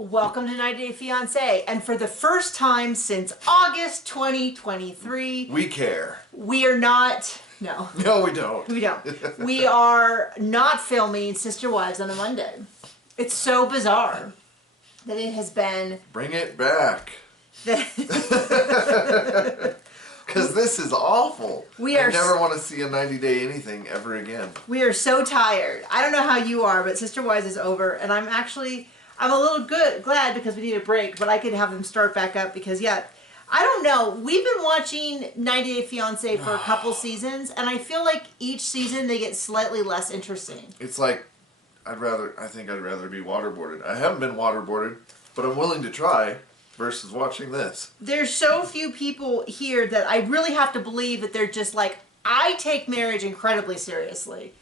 Welcome to 90 Day Fiance. And for the first time since August 2023, we care. We are not, no. No, we don't. We don't. We are not filming Sister Wives on a Monday. It's so bizarre that it has been... Bring it back. Because this is awful. I never want to see a 90-day anything ever again. We are so tired. I don't know how you are, but Sister Wives is over, and I'm a little glad because we need a break, but I could have them start back up because, yeah, I don't know. We've been watching 90 Day Fiance for a couple seasons, and I feel like each season they get slightly less interesting. It's like, I think I'd rather be waterboarded. I haven't been waterboarded, but I'm willing to try versus watching this. There's so few people here that I really have to believe that they're just like, I take marriage incredibly seriously.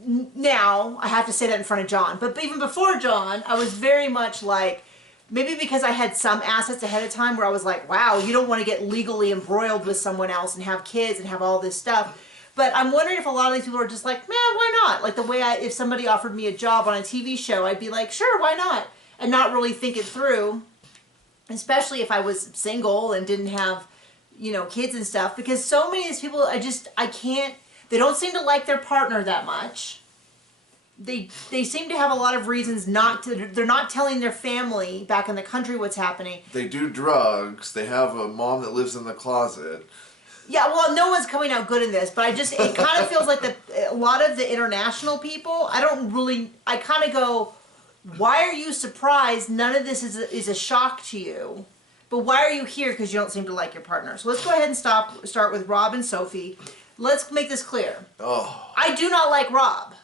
Now, I have to say that in front of John, but even before John, I was very much like, maybe because I had some assets ahead of time where I was like, wow, you don't want to get legally embroiled with someone else and have kids and have all this stuff. But I'm wondering if a lot of these people are just like, man, why not? Like the way if somebody offered me a job on a TV show, I'd be like, sure, why not? And not really think it through, especially if I was single and didn't have, kids and stuff. Because so many of these people, I can't, they don't seem to like their partner that much. They seem to have a lot of reasons not to, they're not telling their family back in the country what's happening. They do drugs. They have a mom that lives in the closet. Yeah, well, no one's coming out good in this, but it kind of feels like a lot of the international people, I kind of go, why are you surprised? None of this is a shock to you. But why are you here? Because you don't seem to like your partner. So let's go ahead and start with Rob and Sophie. Let's make this clear. Oh. I do not like Rob.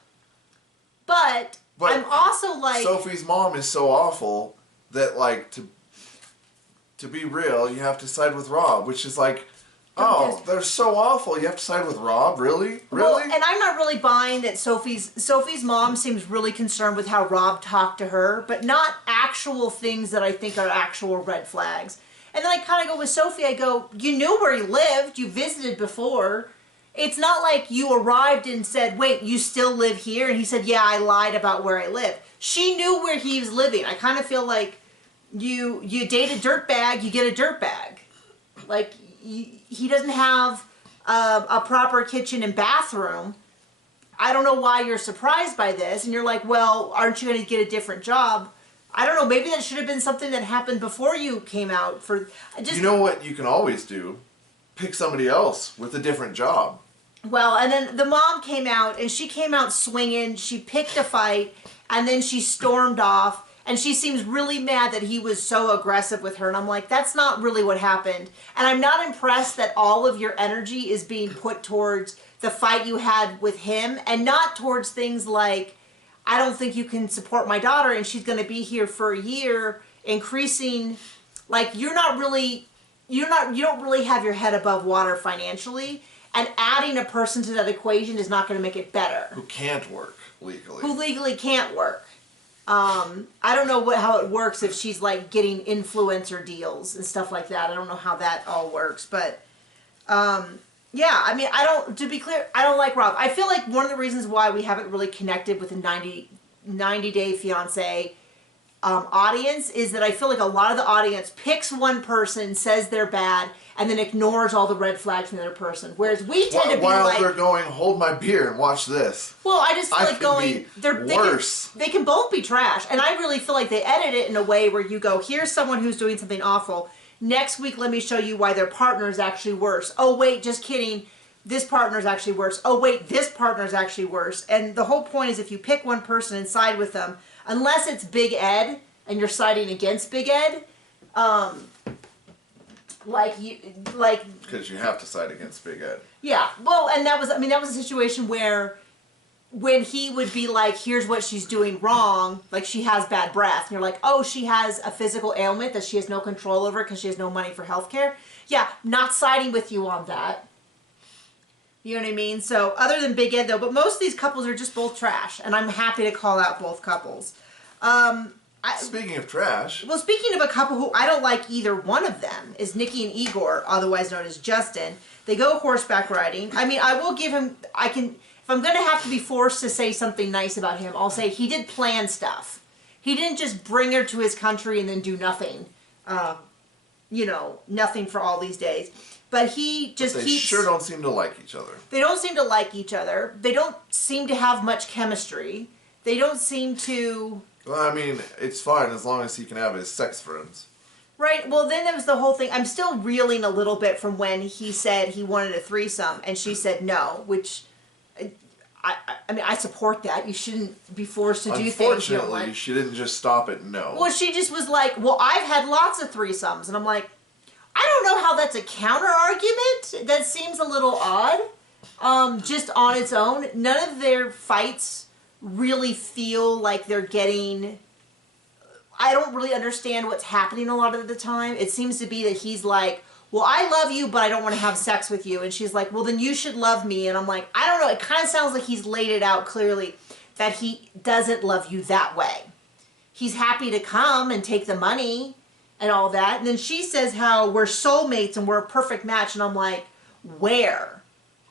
But I'm also like... Sophie's mom is so awful that, like, to be real, you have to side with Rob, which is like... Oh, they're so awful. You have to side with Rob? Really? Well, and I'm not really buying that Sophie's mom seems really concerned with how Rob talked to her, but not actual things that I think are actual red flags. And then I kind of go with Sophie, I go, you knew where he lived. You visited before. It's not like you arrived and said, wait, you still live here? And he said, yeah, I lied about where I live. She knew where he was living. I kind of feel like you date a dirtbag, you get a dirtbag. Like... He doesn't have a proper kitchen and bathroom. I don't know why you're surprised by this. And you're like, well, aren't you going to get a different job? I don't know. Maybe that should have been something that happened before you came out. You know what you can always do? Pick somebody else with a different job. Well, and then the mom came out, and she came out swinging. She picked a fight, and then she stormed off. And she seems really mad that he was so aggressive with her. And I'm like, that's not really what happened. And I'm not impressed that all of your energy is being put towards the fight you had with him and not towards things like, I don't think you can support my daughter and she's going to be here for a year, increasing, like you don't really have your head above water financially. And adding a person to that equation is not going to make it better. Who can't work legally. Who legally can't work. I don't know how it works if she's like getting influencer deals and stuff like that. I don't know how that all works, but, yeah, I mean, to be clear, I don't like Rob. I feel like one of the reasons why we haven't really connected with the 90 Day Fiance, audience is that I feel like a lot of the audience picks one person, says they're bad, and then ignores all the red flags from the other person. Whereas we tend to be while like... they're going, hold my beer and watch this. Well, I just feel like going... They can both be trash. And I really feel like they edit it in a way where you go, here's someone who's doing something awful. Next week, let me show you why their partner is actually worse. Oh, wait, just kidding. This partner is actually worse. Oh, wait, this partner is actually worse. And the whole point is if you pick one person and side with them, unless it's Big Ed and you're siding against Big Ed, because you have to side against Big Ed. Yeah, well, and that was a situation where when he would be like, here's what she's doing wrong, like she has bad breath, and you're like, oh, she has a physical ailment that she has no control over because she has no money for health care. Yeah, not siding with you on that. You know what I mean? So, other than Big Ed, though, but most of these couples are just both trash, and I'm happy to call out both couples. Speaking of trash... Well, speaking of a couple who I don't like either one of them, is Nikki and Igor, otherwise known as Justin. They go horseback riding. I mean, I will give him... If I'm going to have to be forced to say something nice about him, I'll say he did plan stuff. He didn't just bring her to his country and then do nothing. Nothing for all these days. But he just They sure don't seem to like each other. They don't seem to like each other. They don't seem to have much chemistry. They don't seem to... Well, I mean, it's fine as long as he can have his sex friends. Right. Well, then there was the whole thing. I'm still reeling a little bit from when he said he wanted a threesome and she said no, which I mean, I support that. You shouldn't be forced to do things you don't Unfortunately, like. she didn't just stop at no. Well, she just was like, well, I've had lots of threesomes. And I'm like, I don't know how that's a counter argument. That seems a little odd. Just on its own. None of their fights really feel like they're getting... I don't really understand what's happening a lot of the time. It seems to be that he's like, well, I love you, but I don't want to have sex with you. And she's like, well, then you should love me. And I'm like, I don't know. It kind of sounds like he's laid it out clearly that he doesn't love you that way. He's happy to come and take the money and all that. And then she says how we're soulmates and we're a perfect match. And I'm like, where?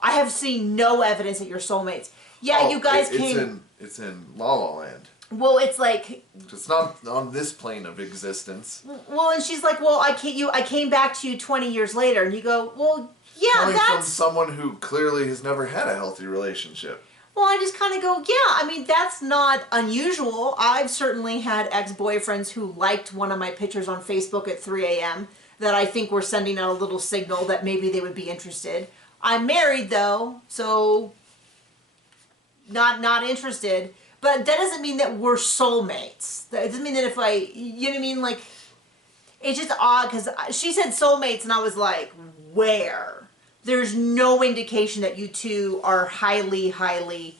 I have seen no evidence that you're soulmates. Yeah, you guys came... It's in La La Land. Well, it's like... It's not on this plane of existence. Well, and she's like, well, I came back to you 20 years later. And you go, well, yeah, Coming that's... from someone who clearly has never had a healthy relationship. Well, I just kind of go, yeah, I mean, that's not unusual. I've certainly had ex-boyfriends who liked one of my pictures on Facebook at 3 a.m. that I think were sending out a little signal that maybe they would be interested. I'm married, though, so not interested. But that doesn't mean that we're soulmates. That doesn't mean that if you know what I mean? Like, it's just odd because she said soulmates and I was like, where? There's no indication that you two are highly, highly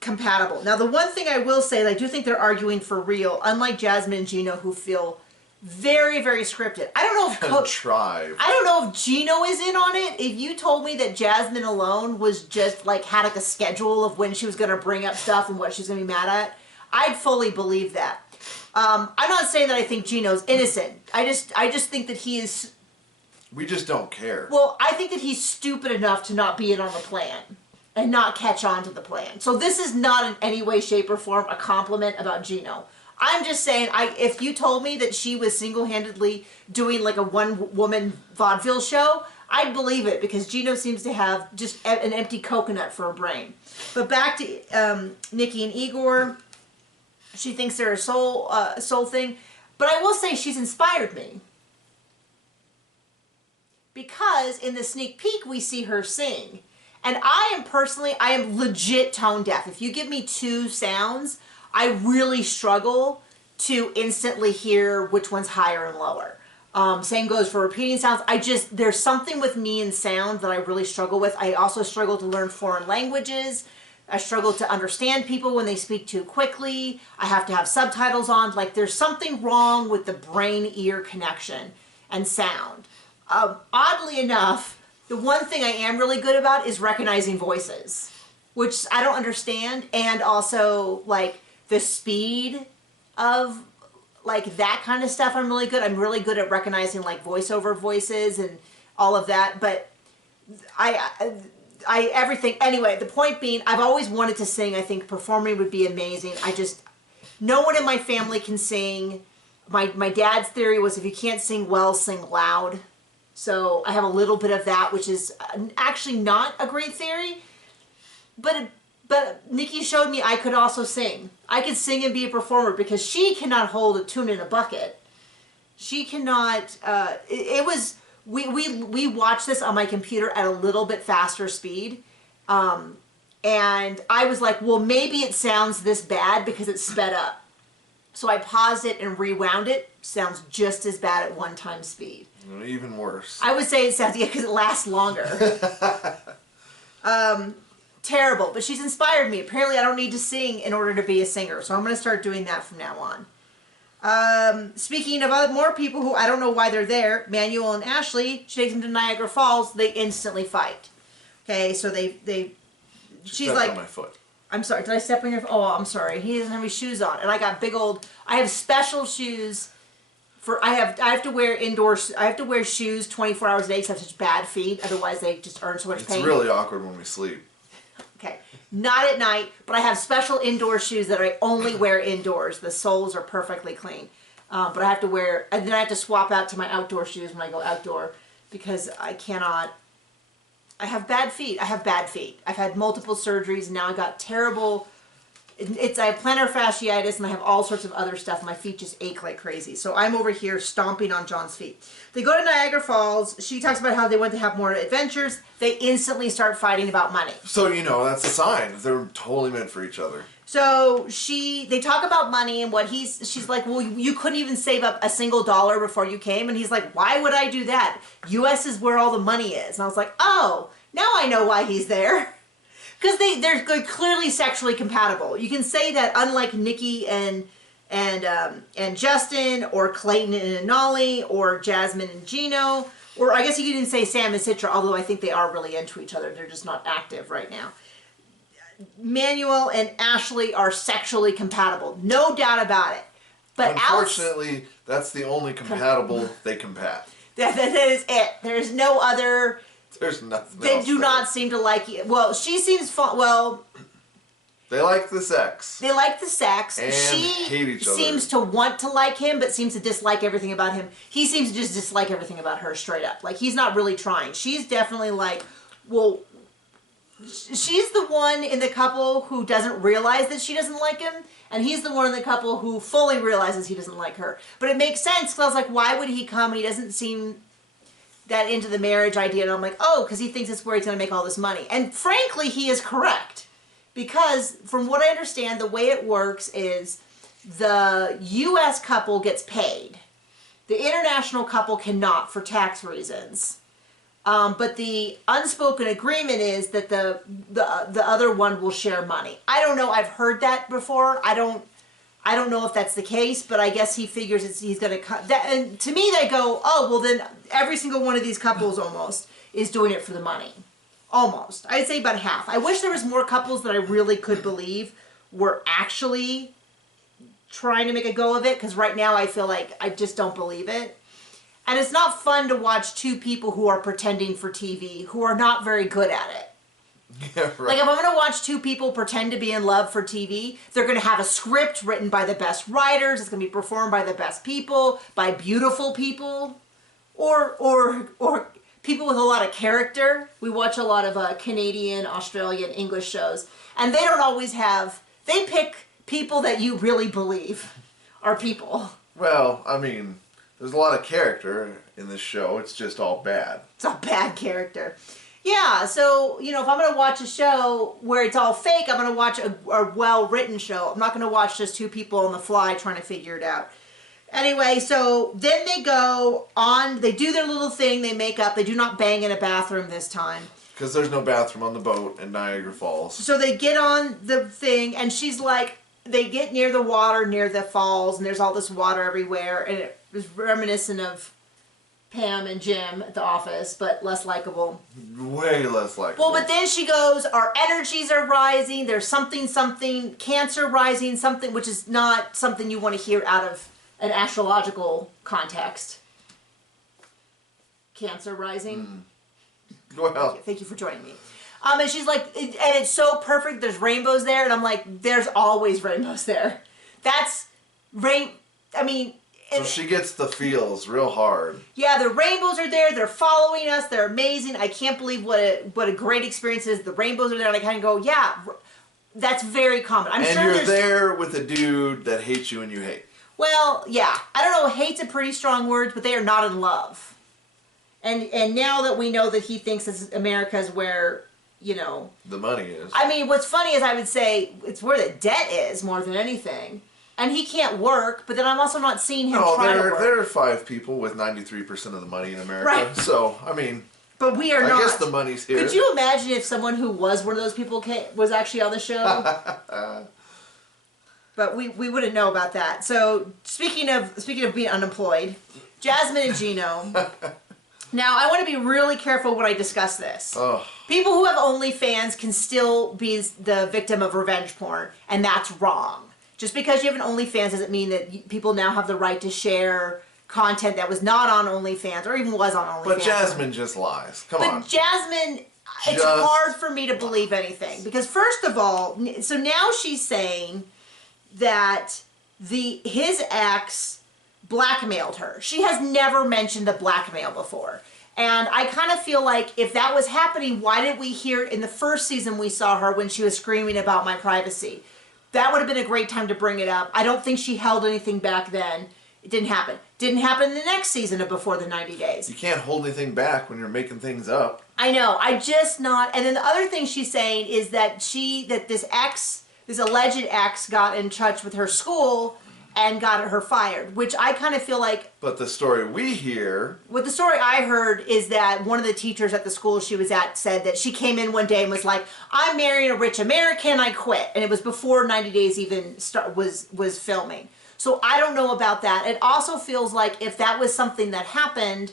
compatible. Now, the one thing I will say, I do think they're arguing for real, unlike Jasmine and Gino, who feel very, very scripted. I don't know if I don't know if Gino is in on it. If you told me that Jasmine alone was just like had like a schedule of when she was going to bring up stuff and what she's going to be mad at, I'd fully believe that. I'm not saying that I think Gino's innocent. I just think that he is... We just don't care. Well, I think that he's stupid enough to not be in on the plan and not catch on to the plan. So this is not in any way, shape, or form a compliment about Gino. I'm just saying, if you told me that she was single-handedly doing like a one-woman vaudeville show, I'd believe it because Gino seems to have just an empty coconut for a brain. But back to Nikki and Igor. She thinks they're a soul thing. But I will say she's inspired me. Because in the sneak peek, we see her sing. And I am legit tone deaf. If you give me two sounds, I really struggle to instantly hear which one's higher and lower. Same goes for repeating sounds. There's something with me and sound that I really struggle with. I also struggle to learn foreign languages. I struggle to understand people when they speak too quickly. I have to have subtitles on. Like, there's something wrong with the brain-ear connection and sound. Oddly enough, the one thing I am really good about is recognizing voices, which I don't understand, and also, like, the speed of, like, that kind of stuff I'm really good. I'm really good at recognizing, like, voiceover voices and all of that, but everything. Anyway, the point being, I've always wanted to sing. I think performing would be amazing. No one in my family can sing. My dad's theory was if you can't sing well, sing loud. So I have a little bit of that, which is actually not a great theory. But Nikki showed me I could also sing. I could sing and be a performer because she cannot hold a tune in a bucket. She cannot. We watched this on my computer at a little bit faster speed. And I was like, well, maybe it sounds this bad because it's sped up. So I paused it and rewound it. Sounds just as bad at 1x speed. Even worse. I would say it sounds, yeah, because it lasts longer. Terrible. But she's inspired me. Apparently I don't need to sing in order to be a singer. So I'm going to start doing that from now on. Speaking of more people who I don't know why they're there, Manuel and Ashley, she takes them to Niagara Falls. They instantly fight. Okay, so she's like... on my foot. I'm sorry, did I step on your... Oh, I'm sorry. He doesn't have his shoes on. And I got big old... I have special shoes for... I have to wear indoors... I have to wear shoes 24 hours a day because I have such bad feet. Otherwise, they just earn so much pain. It's really awkward when we sleep. Okay, not at night, but I have special indoor shoes that I only wear indoors. The soles are perfectly clean. But I have to wear, and then I have to swap out to my outdoor shoes when I go outdoor because I cannot, I have bad feet. I have bad feet. I've had multiple surgeries and now I got terrible, I have plantar fasciitis and I have all sorts of other stuff. My feet just ache like crazy. So I'm over here stomping on John's feet. They go to Niagara Falls. She talks about how they went to have more adventures. They instantly start fighting about money. So, that's a sign. They're totally meant for each other. So they talk about money and she's like, well, you couldn't even save up a single dollar before you came. And he's like, why would I do that? US is where all the money is. And I was like, oh, now I know why he's there. Because they're clearly sexually compatible. You can say that unlike Nikki and Justin, or Clayton and Anali, or Jasmine and Gino, or I guess you could even say Sam and Citra, although I think they are really into each other. They're just not active right now. Manuel and Ashley are sexually compatible. No doubt about it. But unfortunately, that's the only compatible they compat. That is it. There's no other... There's nothing They else do there. not seem to like you. Well, she seems fun. Well... They like the sex. They like the sex. And she hate each other. Seems to want to like him, but seems to dislike everything about him. He seems to just dislike everything about her straight up. Like, he's not really trying. She's definitely like, well... She's the one in the couple who doesn't realize that she doesn't like him, and he's the one in the couple who fully realizes he doesn't like her. But it makes sense, because I was like, why would he come? He doesn't seem that into the marriage idea. And I'm like, oh, because he thinks it's where he's going to make all this money. And frankly, he is correct. Because from what I understand, the way it works is the U.S. couple gets paid. The international couple cannot for tax reasons. But the unspoken agreement is that the other one will share money. I don't know. I've heard that before. I don't know if that's the case, but I guess he figures he's going to cut that. And to me, they go, oh, well, then every single one of these couples almost is doing it for the money. Almost. I'd say about half. I wish there was more couples that I really could believe were actually trying to make a go of it, because right now I feel like I just don't believe it. And it's not fun to watch two people who are pretending for TV, who are not very good at it. Yeah, right. Like, if I'm going to watch two people pretend to be in love for TV, they're going to have a script written by the best writers, it's going to be performed by the best people, by beautiful people, or people with a lot of character. We watch a lot of Canadian, Australian, English shows, and they don't always have... They pick people that you really believe are people. Well, I mean... There's a lot of character in this show. It's just all bad. It's all bad character. Yeah, so, if I'm going to watch a show where it's all fake, I'm going to watch a well-written show. I'm not going to watch just two people on the fly trying to figure it out. Anyway, so then they go on, they do their little thing, they make up. They do not bang in a bathroom this time. Because there's no bathroom on the boat in Niagara Falls. So they get on the thing, and she's like, they get near the water, near the falls, and there's all this water everywhere, and it was reminiscent of Pam and Jim at the office, but less likable. Way less likable. Well, but then she goes, our energies are rising, there's something, cancer rising, something, which is not something you want to hear out of an astrological context. Cancer rising. Well. Thank you for joining me. And she's like, and it's so perfect, there's rainbows there, and I'm like, there's always rainbows there. That's I mean... So she gets the feels real hard. Yeah, the rainbows are there, they're following us, they're amazing, I can't believe what a great experience is, the rainbows are there, and I kind of go, yeah, that's very common. I'm and sure you're there with a dude that hates you and you hate. Well, yeah, I don't know, hate's a pretty strong word, but they are not in love. And now that we know that he thinks that America is where... The money is. I mean, what's funny is I would say it's where the debt is more than anything. And he can't work, but then I'm also not seeing him try to work. There are 5 people with 93% of the money in America. Right. So, I mean... But we are not. I guess the money's here. Could you imagine if someone who was one of those people was actually on the show? But we wouldn't know about that. So, speaking of being unemployed, Jasmine and Gino... Now, I want to be really careful when I discuss this. Oh. People who have OnlyFans can still be the victim of revenge porn, and that's wrong. Just because you have an OnlyFans doesn't mean that people now have the right to share content that was not on OnlyFans, or even was on OnlyFans. But Jasmine just lies. Come on. But Jasmine, it's hard for me to believe anything. Because first of all, so now she's saying that his ex blackmailed her. She has never mentioned the blackmail before. And I kind of feel like if that was happening, why didn't we hear in the first season we saw her when she was screaming about my privacy? That would have been a great time to bring it up. I don't think she held anything back then. It didn't happen. Didn't happen in the next season of Before the 90 Days. You can't hold anything back when you're making things up. I know. I just not. And then the other thing she's saying is that this alleged ex got in touch with her school and got her fired, which I kind of feel like... But the story we hear... What the story I heard is that one of the teachers at the school she was at said that she came in one day and was like, I'm marrying a rich American, I quit. And it was before 90 Days even was filming. So I don't know about that. It also feels like if that was something that happened,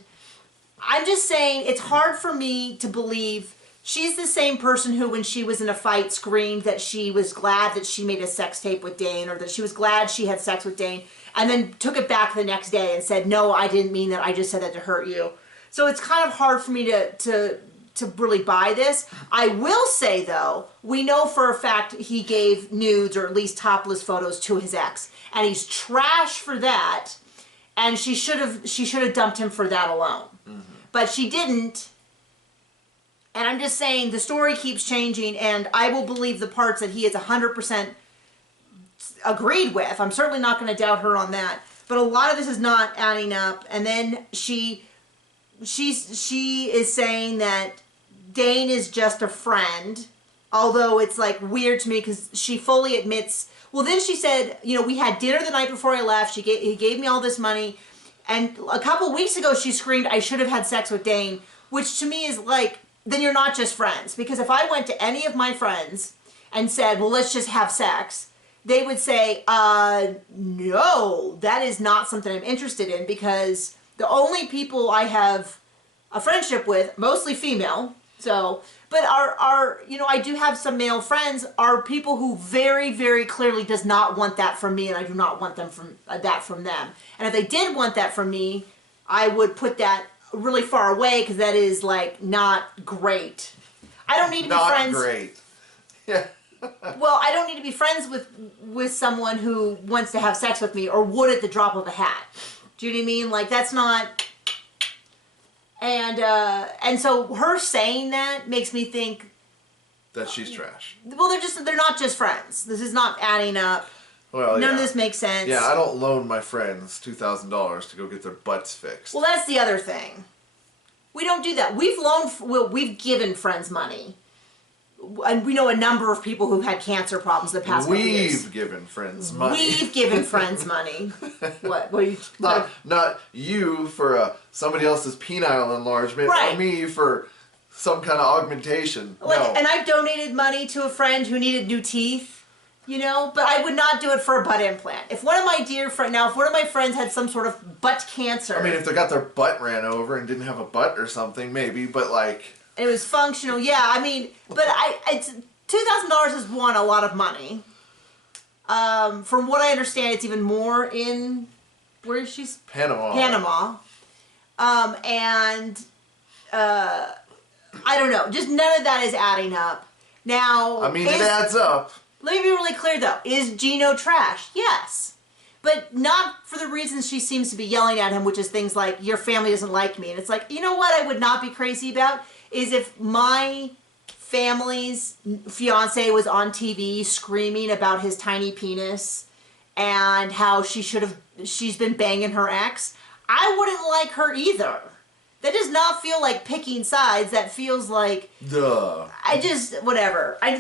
I'm just saying it's hard for me to believe she's the same person who, when she was in a fight, screamed that she was glad that she made a sex tape with Dane, or that she was glad she had sex with Dane, and then took it back the next day and said, no, I didn't mean that. I just said that to hurt you. So it's kind of hard for me to really buy this. I will say, though, we know for a fact he gave nudes, or at least topless photos, to his ex, and he's trash for that, and she should have dumped him for that alone. Mm-hmm. But she didn't. And I'm just saying the story keeps changing, and I will believe the parts that he is 100% agreed with. I'm certainly not going to doubt her on that. But a lot of this is not adding up. And then she is saying that Dane is just a friend, although it's like weird to me because she fully admits. Well, then she said, you know, we had dinner the night before I left. He gave me all this money, and a couple weeks ago she screamed, I should have had sex with Dane, which to me is like, then you're not just friends. Because if I went to any of my friends and said, well, let's just have sex, they would say, no, that is not something I'm interested in, because the only people I have a friendship with, mostly female, so, but are you know, I do have some male friends, are people who very, very clearly does not want that from me, and I do not want them that from them. And if they did want that from me, I would put that really far away, because that is like not great. I don't need to be friends. Not great. Yeah. Well, I don't need to be friends with someone who wants to have sex with me or would at the drop of a hat. Do you know what I mean? Like, that's not. And so her saying that makes me think that she's trash. Well, they're not just friends. This is not adding up. Well, None of this makes sense. Yeah, I don't loan my friends $2,000 to go get their butts fixed. Well, that's the other thing. We don't do that. We've given friends money. And we know a number of people who've had cancer problems the past couple years. We've given friends money. We've given friends money. What? What are you... Not you for somebody else's penile enlargement, right. Or me for some kind of augmentation. Like, no. And I've donated money to a friend who needed new teeth. You know, but I would not do it for a butt implant. If one of my if one of my friends had some sort of butt cancer. I mean, if they got their butt ran over and didn't have a butt or something, maybe, but like. It was functional, yeah. I mean, but it's $2,000 is a lot of money. From what I understand, it's even more in, where is she? Panama. Panama. I don't know. Just none of that is adding up. Now. I mean, it adds up. Let me be really clear, though. Is Gino trash? Yes. But not for the reasons she seems to be yelling at him, which is things like, your family doesn't like me. And it's like, you know what I would not be crazy about? Is if my family's fiance was on TV screaming about his tiny penis and how she's been banging her ex, I wouldn't like her either. That does not feel like picking sides. That feels like... Duh. Whatever. I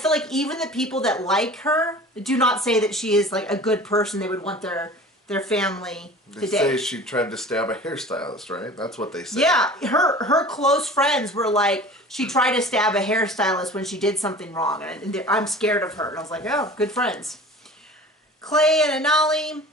feel like even the people that like her do not say that she is like a good person they would want their family to date. They say she tried to stab a hairstylist, right? That's what they say. Yeah. Her close friends were like, she tried to stab a hairstylist when she did something wrong. And I'm scared of her. And I was like, oh, good friends. Clay and Anali...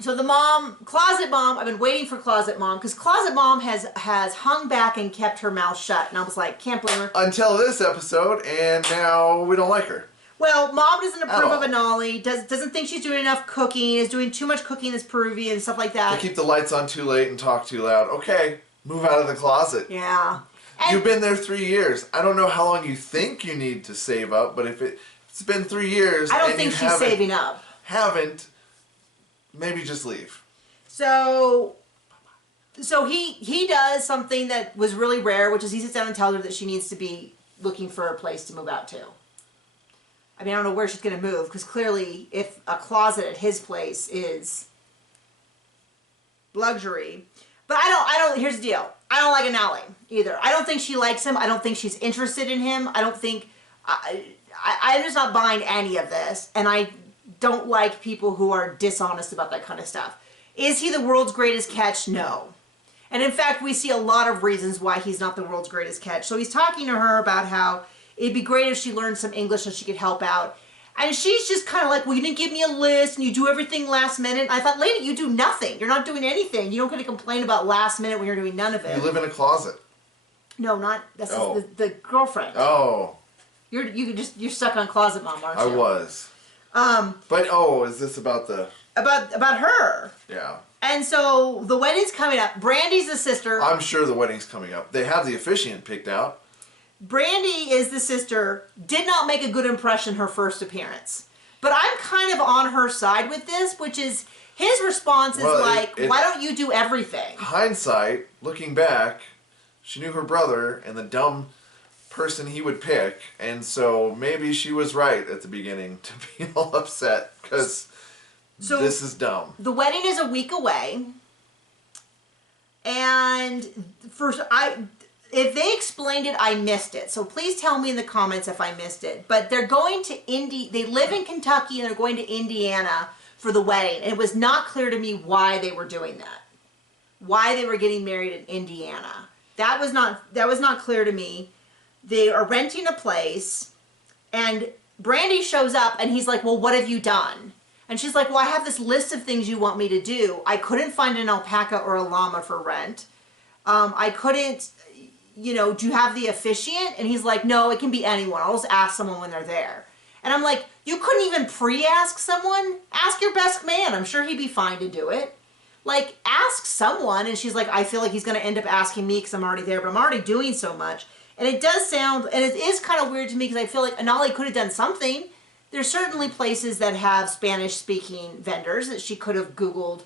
So the mom, Closet Mom, I've been waiting for Closet Mom, because Closet Mom has hung back and kept her mouth shut. And I was like, can't blame her. Until this episode, and now we don't like her. Well, Mom doesn't approve of Anali, doesn't think she's doing enough cooking, is doing too much cooking that's Peruvian and stuff like that. They keep the lights on too late and talk too loud. Okay, move out of the closet. Yeah. You've been there 3 years. I don't know how long you think you need to save up, but if it's been 3 years, I don't think she's saving up. Maybe just leave. So he does something that was really rare, which is he sits down and tells her that she needs to be looking for a place to move out to. I mean, I don't know where she's going to move, because clearly if a closet at his place is luxury. But here's the deal. I don't like Anali either. I don't think she likes him. I don't think she's interested in him. I don't think, I'm just not buying any of this. And I don't like people who are dishonest about that kind of stuff. Is he the world's greatest catch? No. And in fact, we see a lot of reasons why he's not the world's greatest catch. So he's talking to her about how it'd be great if she learned some English so she could help out. And she's just kind of like, well, you didn't give me a list and you do everything last minute. And I thought, lady, you do nothing. You're not doing anything. You don't get to complain about last minute when you're doing none of it. You live in a closet. No, not, that's the girlfriend. Oh. You're stuck on Closet Mom, aren't you? I was. But, is this about the... About her. Yeah. And so the wedding's coming up. Brandy's the sister. I'm sure the wedding's coming up. They have the officiant picked out. Brandy is the sister, did not make a good impression her first appearance. But I'm kind of on her side with this, which is his response is why don't you do everything? Hindsight, looking back, she knew her brother and the dumb person he would pick, and so maybe she was right at the beginning to be all upset, because this is dumb. The wedding is a week away, and if they explained it, I missed it. So please tell me in the comments if I missed it. But they're going to they live in Kentucky and they're going to Indiana for the wedding. And it was not clear to me why they were doing that. Why they were getting married in Indiana. That was not clear to me. They are renting a place and Brandy shows up and he's like, well, what have you done? And she's like, well, I have this list of things you want me to do. I couldn't find an alpaca or a llama for rent. I couldn't... do you have the officiant? And he's like, no, it can be anyone. I'll just ask someone when they're there. And I'm like, you couldn't even pre-ask someone? Ask your best man. I'm sure he'd be fine to do it. Like, ask someone. And she's like, I feel like he's going to end up asking me because I'm already there, but I'm already doing so much. And it does sound, and it is kind of weird to me because I feel like Anali could have done something. There's certainly places that have Spanish-speaking vendors that she could have Googled,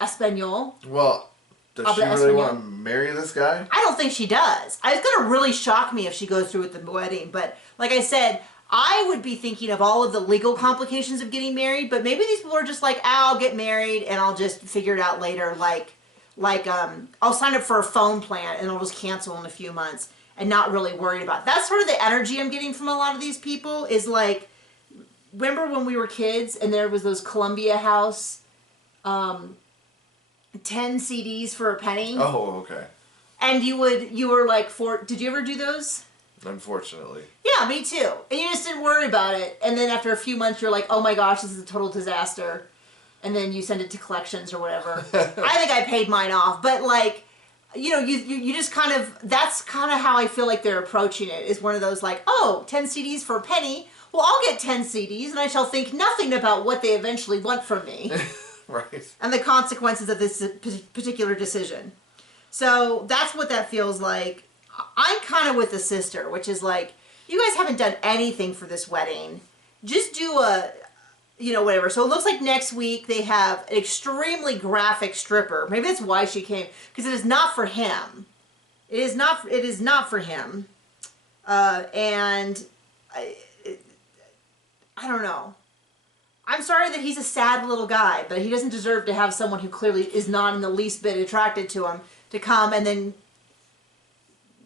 Espanol. Well... Does she really want to marry this guy? I don't think she does. It's going to really shock me if she goes through with the wedding. But like I said, I would be thinking of all of the legal complications of getting married. But maybe these people are just like, I'll get married and I'll just figure it out later. I'll sign up for a phone plan and I'll just cancel in a few months and not really worried about it. That's sort of the energy I'm getting from a lot of these people is like, remember when we were kids and there was those Columbia House 10 CDs for a penny. Oh, okay. And you were like, did you ever do those? Unfortunately. Yeah, me too. And you just didn't worry about it. And then after a few months, you're like, oh my gosh, this is a total disaster. And then you send it to collections or whatever. I think I paid mine off. But like, you just kind of, that's kind of how I feel like they're approaching it. Is one of those like, 10 CDs for a penny. Well, I'll get 10 CDs and I shall think nothing about what they eventually want from me. Right. And the consequences of this particular decision. So that's what that feels like. I'm kind of with the sister, which is like, you guys haven't done anything for this wedding. Just do whatever. So it looks like next week they have an extremely graphic stripper. Maybe that's why she came. Because it is not for him. It is not for him. And I don't know. I'm sorry that he's a sad little guy, but he doesn't deserve to have someone who clearly is not in the least bit attracted to him to come and then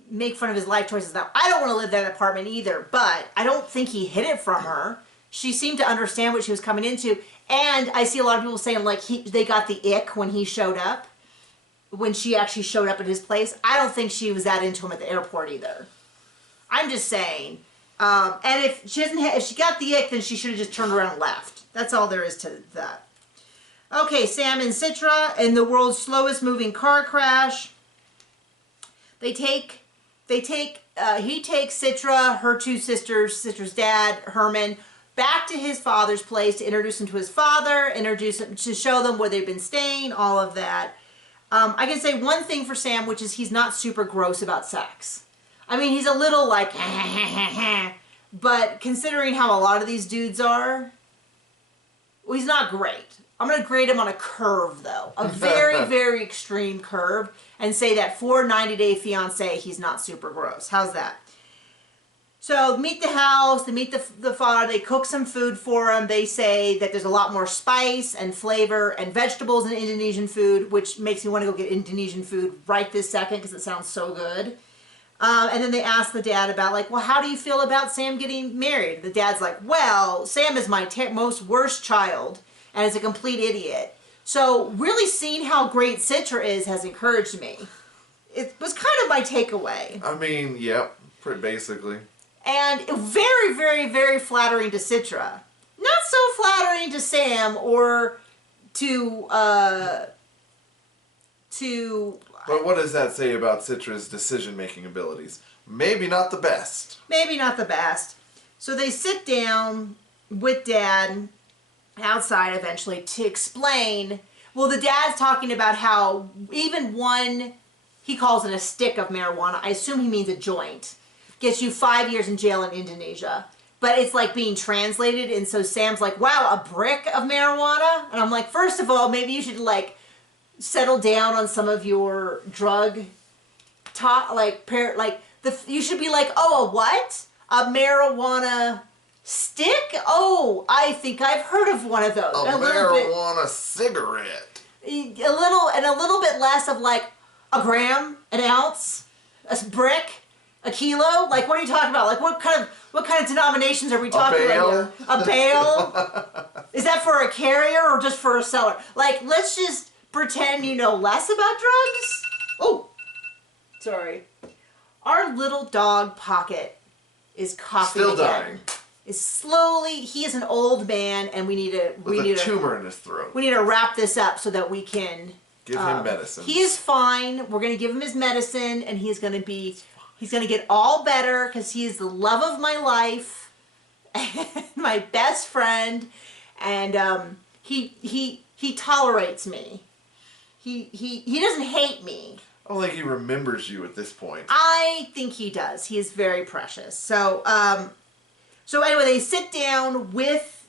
make fun of his life choices. Now, I don't want to live in that apartment either, but I don't think he hid it from her. She seemed to understand what she was coming into, and I see a lot of people saying like they got the ick when he showed up, when she actually showed up at his place. I don't think she was that into him at the airport either. I'm just saying. And if she got the ick, then she should have just turned around and left. That's all there is to that. Okay, Sam and Citra in the world's slowest moving car crash. He takes Citra, her two sisters, Citra's dad, Herman, back to his father's place to introduce him to his father, to show them where they've been staying, all of that. I can say one thing for Sam, which is he's not super gross about sex. I mean, he's a little like, but considering how a lot of these dudes are, well, he's not great. I'm going to grade him on a curve, though. A very, very extreme curve. And say that for 90 Day Fiance, he's not super gross. How's that? So, meet the house. They meet the father. They cook some food for him. They say that there's a lot more spice and flavor and vegetables in Indonesian food, which makes me want to go get Indonesian food right this second because it sounds so good. And then they ask the dad about, like, well, how do you feel about Sam getting married? The dad's like, well, Sam is my most worst child and is a complete idiot. So really seeing how great Citra is has encouraged me. It was kind of my takeaway. I mean, yep, pretty basically. And very, very, very flattering to Citra. Not so flattering to Sam or to But what does that say about Citra's decision-making abilities? Maybe not the best. Maybe not the best. So they sit down with Dad outside eventually to explain. Well, the dad's talking about how even one, he calls it a stick of marijuana. I assume he means a joint. Gets you 5 years in jail in Indonesia. But it's like being translated. And so Sam's like, wow, a brick of marijuana? And I'm like, first of all, maybe you should like settle down on some of your drug talk. You should be like, oh, a what? A marijuana stick? Oh, I think I've heard of one of those. A marijuana cigarette. A little bit less of like a gram, an ounce, a brick, a kilo. Like, what are you talking about? Like, what kind of denominations are we talking about here? A bale? Is that for a carrier or just for a seller? Like, let's just pretend you know less about drugs. Oh, sorry. Our little dog Pocket is coughing Still again. dying. Is slowly. He is an old man, and we need With a tumor in his throat. We need to wrap this up so that we can give him medicine. He is fine. We're going to give him his medicine, and he's going to get all better because he is the love of my life, and my best friend, and he tolerates me. He doesn't hate me. I don't think he remembers you at this point. I think he does. He is very precious. So anyway, they sit down with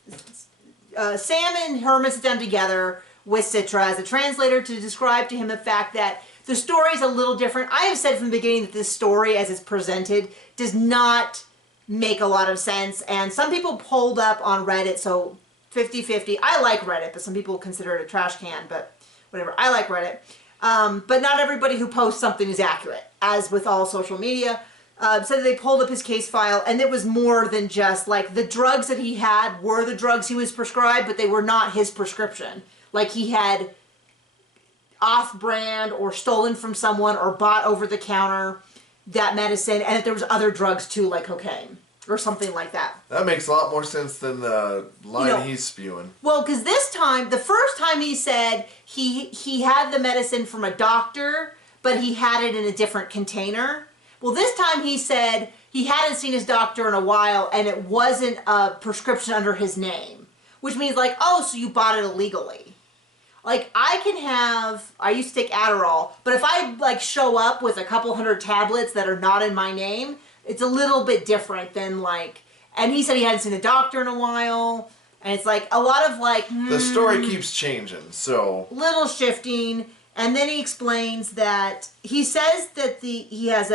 Sam and Herman sit down together with Citra as a translator to describe to him the fact that the story is a little different. I have said from the beginning that this story, as it's presented, does not make a lot of sense. And some people pulled up on Reddit, so 50-50. I like Reddit, but some people consider it a trash can, but whatever. I like Reddit. But not everybody who posts something is accurate, as with all social media. So they pulled up his case file, and it was more than just, like, the drugs that he had were the drugs he was prescribed, but they were not his prescription. Like, he had off-brand or stolen from someone or bought over-the-counter that medicine, and that there was other drugs, too, like cocaine or something like that. That makes a lot more sense than the line he's spewing. Well, because this time, the first time he said he had the medicine from a doctor, but he had it in a different container. Well, this time he said he hadn't seen his doctor in a while, and it wasn't a prescription under his name. Which means, like, oh, so you bought it illegally. Like, I used to take Adderall, but if I, like, show up with a couple hundred tablets that are not in my name, it's a little bit different than, like, and he said he hadn't seen a doctor in a while, and it's, like, a lot of, like, The story keeps changing, so. Little shifting. And then he explains that he says that he has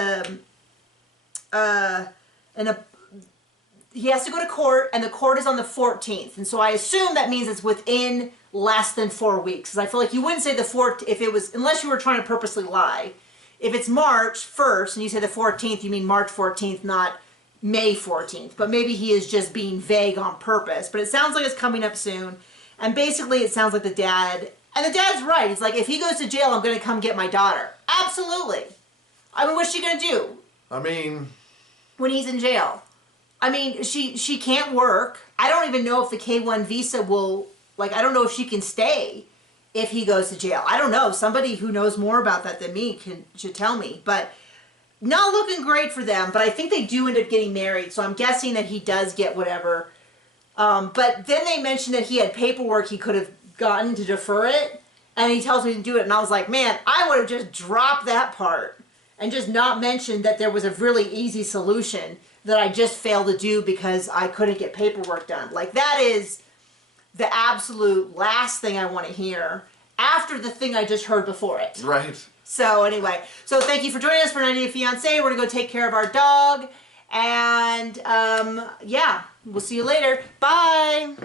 he has to go to court, and the court is on the 14th. And so I assume that means it's within less than 4 weeks. Because I feel like you wouldn't say the 4th if it was, unless you were trying to purposely lie. If it's March 1st and you say the 14th, you mean March 14th, not May 14th. But maybe he is just being vague on purpose. But it sounds like it's coming up soon. And basically it sounds like the dad. And the dad's right. He's like, if he goes to jail, I'm going to come get my daughter. Absolutely. I mean, what's she going to do? I mean, when he's in jail. I mean, she can't work. I don't even know if the K-1 visa will, like, I don't know if she can stay if he goes to jail. I don't know. Somebody who knows more about that than me should tell me. But not looking great for them. But I think they do end up getting married. So I'm guessing that he does get whatever. But then they mentioned that he had paperwork he could have gotten to defer it, And he tells me to do it, and I was like, man, I would have just dropped that part and just not mentioned that there was a really easy solution that I just failed to do because I couldn't get paperwork done. Like, that is the absolute last thing I want to hear after the thing I just heard before it. Right. So anyway, so thank you for joining us for 90 Day Fiance. We're going to go take care of our dog. And yeah, we'll see you later. Bye.